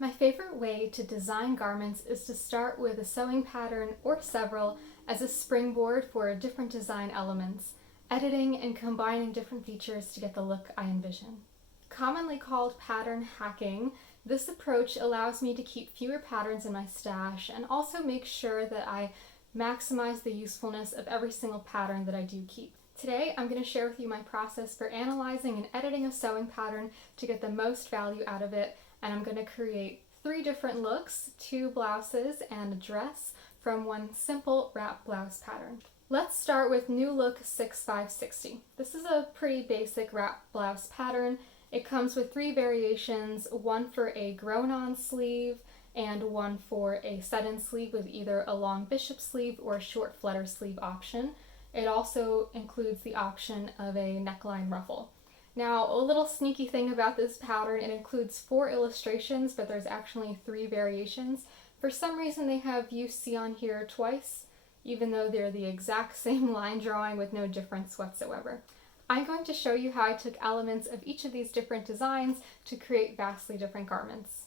My favorite way to design garments is to start with a sewing pattern or several as a springboard for different design elements, editing and combining different features to get the look I envision. Commonly called pattern hacking, this approach allows me to keep fewer patterns in my stash and also make sure that I maximize the usefulness of every single pattern that I do keep. Today, I'm going to share with you my process for analyzing and editing a sewing pattern to get the most value out of it, and I'm going to create 3 different looks, 2 blouses and a dress from one simple wrap blouse pattern. Let's start with new look 6560. This is a pretty basic wrap blouse pattern. It comes with 3 variations, one for a grown-on sleeve and one for a set-in sleeve with either a long bishop sleeve or a short flutter sleeve option. It also includes the option of a neckline ruffle. Now, a little sneaky thing about this pattern, it includes 4 illustrations, but there's actually 3 variations. For some reason, they have UC on here twice, even though they're the exact same line drawing with no difference whatsoever. I'm going to show you how I took elements of each of these different designs to create vastly different garments.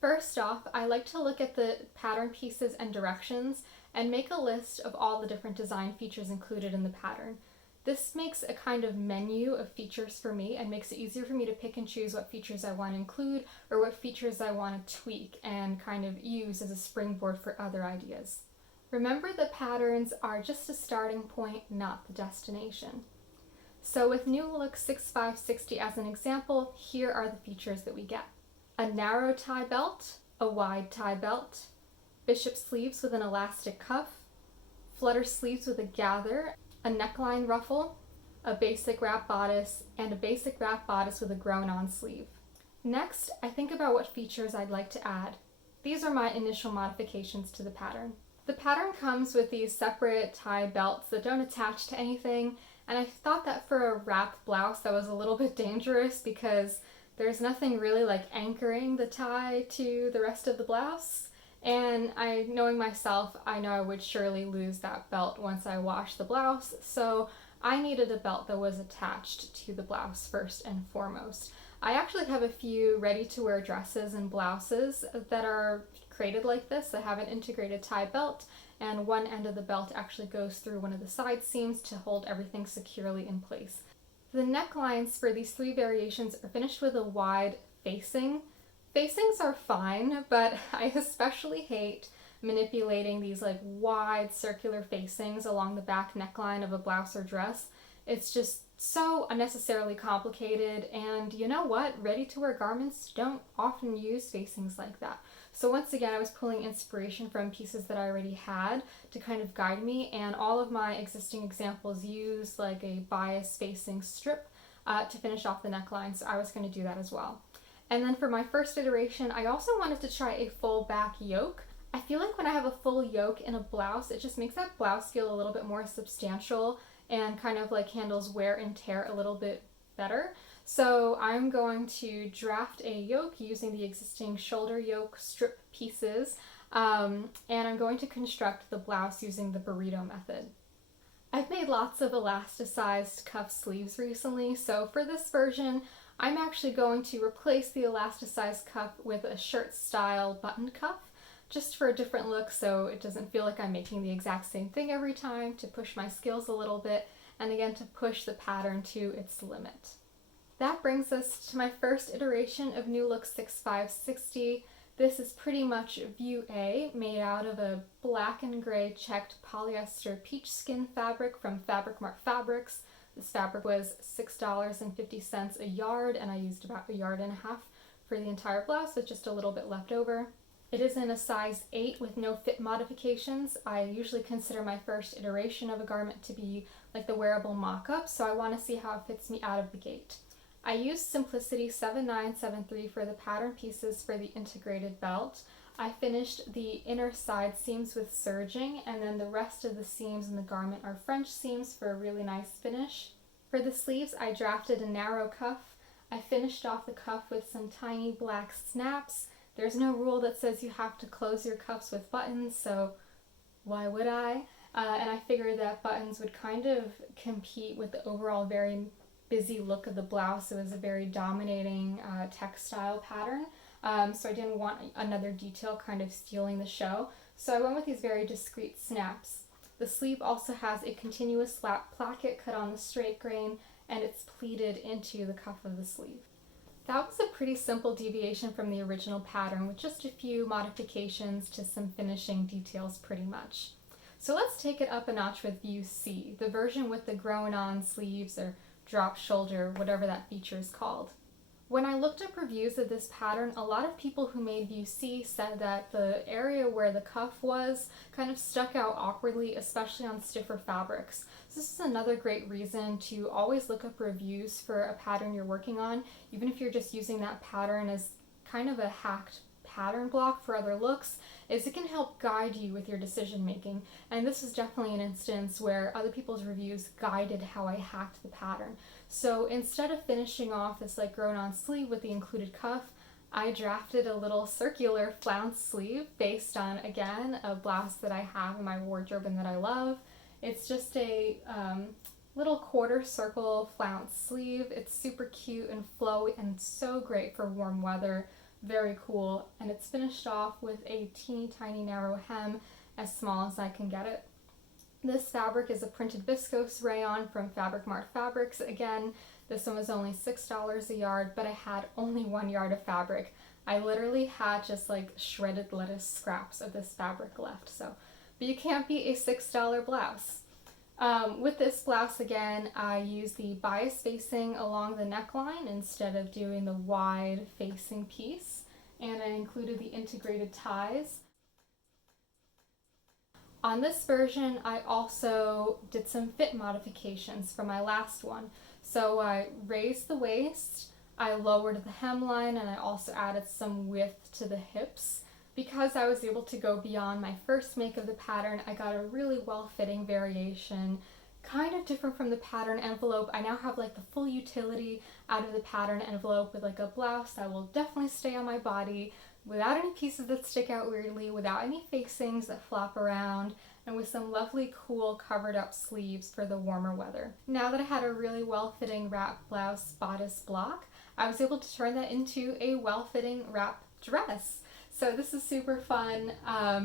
First off, I like to look at the pattern pieces and directions and make a list of all the different design features included in the pattern. This makes a kind of menu of features for me and makes it easier for me to pick and choose what features I want to include or what features I want to tweak and kind of use as a springboard for other ideas. Remember, the patterns are just a starting point, not the destination. So with new look 6560 as an example, here are the features that we get. A narrow tie belt, a wide tie belt, bishop sleeves with an elastic cuff, flutter sleeves with a gather, a neckline ruffle, a basic wrap bodice, and a basic wrap bodice with a grown-on sleeve. Next, I think about what features I'd like to add. These are my initial modifications to the pattern. The pattern comes with these separate tie belts that don't attach to anything, and I thought that for a wrap blouse that was a little bit dangerous because there's nothing really like anchoring the tie to the rest of the blouse. And knowing myself, I know I would surely lose that belt once I wash the blouse, so I needed a belt that was attached to the blouse first and foremost. I actually have a few ready-to-wear dresses and blouses that are created like this that have an integrated tie belt, and one end of the belt actually goes through one of the side seams to hold everything securely in place. The necklines for these 3 variations are finished with a wide facing. Facings are fine, but I especially hate manipulating these like wide circular facings along the back neckline of a blouse or dress. It's just so unnecessarily complicated, and you know what? Ready-to-wear garments don't often use facings like that. So once again, I was pulling inspiration from pieces that I already had to kind of guide me, and all of my existing examples use like a bias facing strip to finish off the neckline, so I was going to do that as well. And then for my first iteration, I also wanted to try a full back yoke. I feel like when I have a full yoke in a blouse, it just makes that blouse feel a little bit more substantial and kind of like handles wear and tear a little bit better. So I'm going to draft a yoke using the existing shoulder yoke strip pieces, and I'm going to construct the blouse using the burrito method. I've made lots of elasticized cuff sleeves recently, so for this version, I'm actually going to replace the elasticized cuff with a shirt style button cuff, just for a different look so it doesn't feel like I'm making the exact same thing every time, to push my skills a little bit, and again to push the pattern to its limit. That brings us to my first iteration of new look 6560. This is pretty much view A, made out of a black and gray checked polyester peach skin fabric from Fabric Mart Fabrics. This fabric was $6.50 a yard, and I used about 1.5 yards for the entire blouse with just a little bit left over. It is in a size 8 with no fit modifications. I usually consider my first iteration of a garment to be like the wearable mock-up, so I want to see how it fits me out of the gate. I used Simplicity 7973 for the pattern pieces for the integrated belt. I finished the inner side seams with serging, and then the rest of the seams in the garment are French seams for a really nice finish. For the sleeves, I drafted a narrow cuff. I finished off the cuff with some tiny black snaps. There's no rule that says you have to close your cuffs with buttons, so why would I? And I figured that buttons would kind of compete with the overall very busy look of the blouse. It was a very dominating textile pattern. so I didn't want another detail kind of stealing the show. So I went with these very discreet snaps. The sleeve also has a continuous flap placket cut on the straight grain, and it's pleated into the cuff of the sleeve. That was a pretty simple deviation from the original pattern with just a few modifications to some finishing details pretty much. So let's take it up a notch with view C, the version with the grown-on sleeves or drop shoulder, whatever that feature is called. When I looked up reviews of this pattern, a lot of people who made view C said that the area where the cuff was kind of stuck out awkwardly, especially on stiffer fabrics. So this is another great reason to always look up reviews for a pattern you're working on, even if you're just using that pattern as kind of a hacked pattern block for other looks, is it can help guide you with your decision making. And this is definitely an instance where other people's reviews guided how I hacked the pattern. So instead of finishing off this like grown-on sleeve with the included cuff, I drafted a little circular flounced sleeve based on, again, a blouse that I have in my wardrobe and that I love. It's just a little quarter circle flounced sleeve. It's super cute and flowy and so great for warm weather. Very cool, and it's finished off with a teeny tiny narrow hem, as small as I can get it. This fabric is a printed viscose rayon from Fabric Mart Fabrics. Again, this one was only $6 a yard, but I had only 1 yard of fabric. I literally had just like shredded lettuce scraps of this fabric left, but you can't beat a $6 blouse. With this blouse, again, I used the bias facing along the neckline instead of doing the wide facing piece, and I included the integrated ties. On this version, I also did some fit modifications from my last one. So I raised the waist, I lowered the hemline, and I also added some width to the hips. Because I was able to go beyond my first make of the pattern, I got a really well-fitting variation, kind of different from the pattern envelope. I now have like the full utility out of the pattern envelope with like a blouse that will definitely stay on my body without any pieces that stick out weirdly, without any facings that flop around, and with some lovely cool covered up sleeves for the warmer weather. Now that I had a really well-fitting wrap blouse bodice block, I was able to turn that into a well-fitting wrap dress. So this is super fun.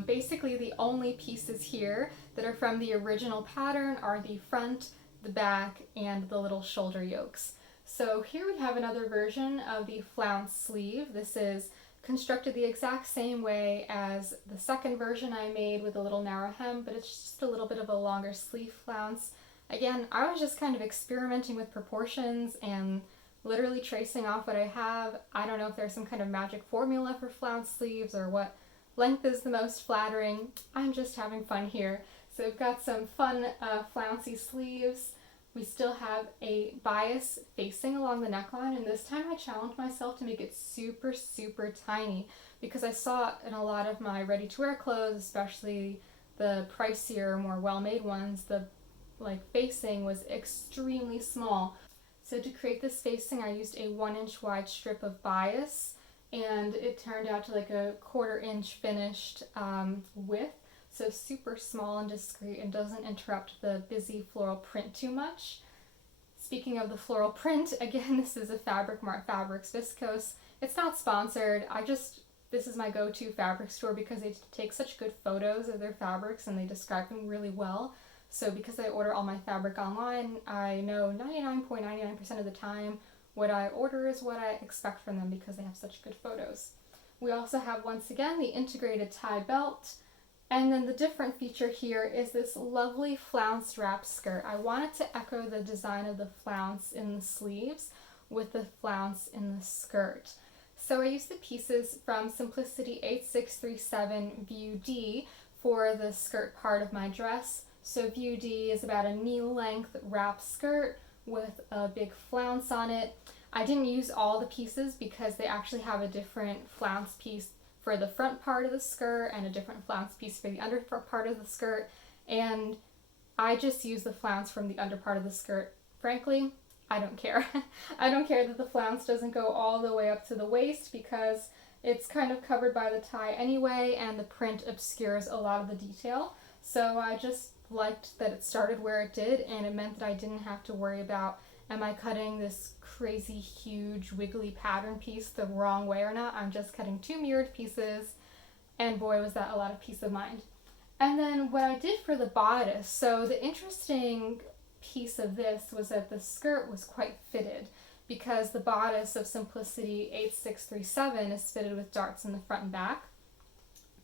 Basically the only pieces here that are from the original pattern are the front, the back, and the little shoulder yokes. So here we have another version of the flounced sleeve. This is constructed the exact same way as the second version I made with a little narrow hem, but it's just a little bit of a longer sleeve flounce. Again, I was just kind of experimenting with proportions and literally tracing off what I have. I don't know if there's some kind of magic formula for flounced sleeves or what length is the most flattering. I'm just having fun here. So we've got some fun flouncy sleeves. We still have a bias facing along the neckline, and this time I challenged myself to make it super, super tiny because I saw in a lot of my ready-to-wear clothes, especially the pricier, more well-made ones, the facing was extremely small. So to create this facing, I used a 1-inch wide strip of bias, and it turned out to like a 1/4 inch finished width. So super small and discreet and doesn't interrupt the busy floral print too much. Speaking of the floral print, again, this is a Fabric Mart Fabrics viscose. It's not sponsored. This is my go-to fabric store because they take such good photos of their fabrics and they describe them really well. So because I order all my fabric online, I know 99.99% of the time what I order is what I expect from them because they have such good photos. We also have, once again, the integrated tie belt. And then the different feature here is this lovely flounced wrap skirt. I wanted to echo the design of the flounce in the sleeves with the flounce in the skirt. So I used the pieces from Simplicity 8637 View D for the skirt part of my dress. So View D is about a knee-length wrap skirt with a big flounce on it. I didn't use all the pieces because they actually have a different flounce piece for the front part of the skirt and a different flounce piece for the under part of the skirt, and I just used the flounce from the under part of the skirt. Frankly, I don't care. I don't care that the flounce doesn't go all the way up to the waist because it's kind of covered by the tie anyway, and the print obscures a lot of the detail. So I just liked that it started where it did, and it meant that I didn't have to worry about, am I cutting this crazy huge wiggly pattern piece the wrong way or not. I'm just cutting two mirrored pieces, and boy was that a lot of peace of mind. And then what I did for the bodice, so the interesting piece of this was that the skirt was quite fitted, because the bodice of Simplicity 8637 is fitted with darts in the front and back,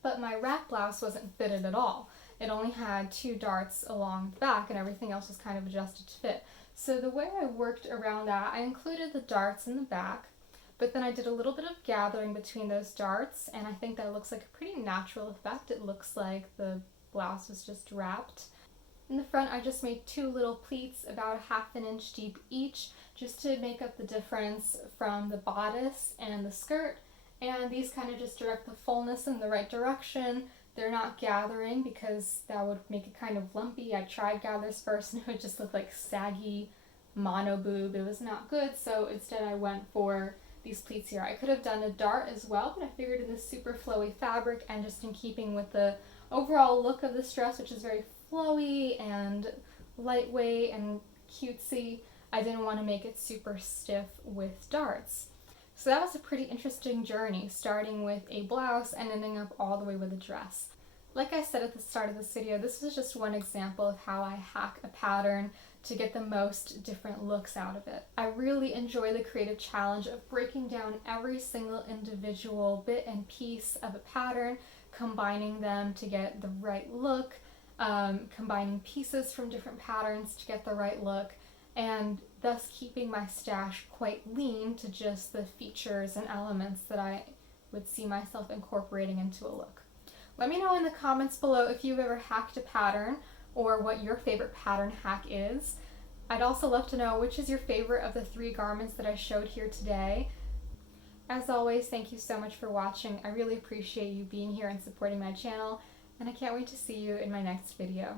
but my wrap blouse wasn't fitted at all. It only had two darts along the back and everything else was kind of adjusted to fit. So the way I worked around that, I included the darts in the back, but then I did a little bit of gathering between those darts, and I think that looks like a pretty natural effect. It looks like the blouse was just wrapped. In the front, I just made two little pleats about a ½ inch deep each, just to make up the difference from the bodice and the skirt. And these kind of just direct the fullness in the right direction. They're not gathering because that would make it kind of lumpy. I tried gathers first and it would just look like saggy mono boob. It was not good, so instead I went for these pleats here. I could have done a dart as well, but I figured in this super flowy fabric and just in keeping with the overall look of this dress, which is very flowy and lightweight and cutesy, I didn't want to make it super stiff with darts. So that was a pretty interesting journey, starting with a blouse and ending up all the way with a dress. Like I said at the start of this video, this was just one example of how I hack a pattern to get the most different looks out of it. I really enjoy the creative challenge of breaking down every single individual bit and piece of a pattern, combining them to get the right look, combining pieces from different patterns to get the right look, and thus keeping my stash quite lean to just the features and elements that I would see myself incorporating into a look. Let me know in the comments below if you've ever hacked a pattern or what your favorite pattern hack is. I'd also love to know which is your favorite of the 3 garments that I showed here today. As always, thank you so much for watching. I really appreciate you being here and supporting my channel, and I can't wait to see you in my next video.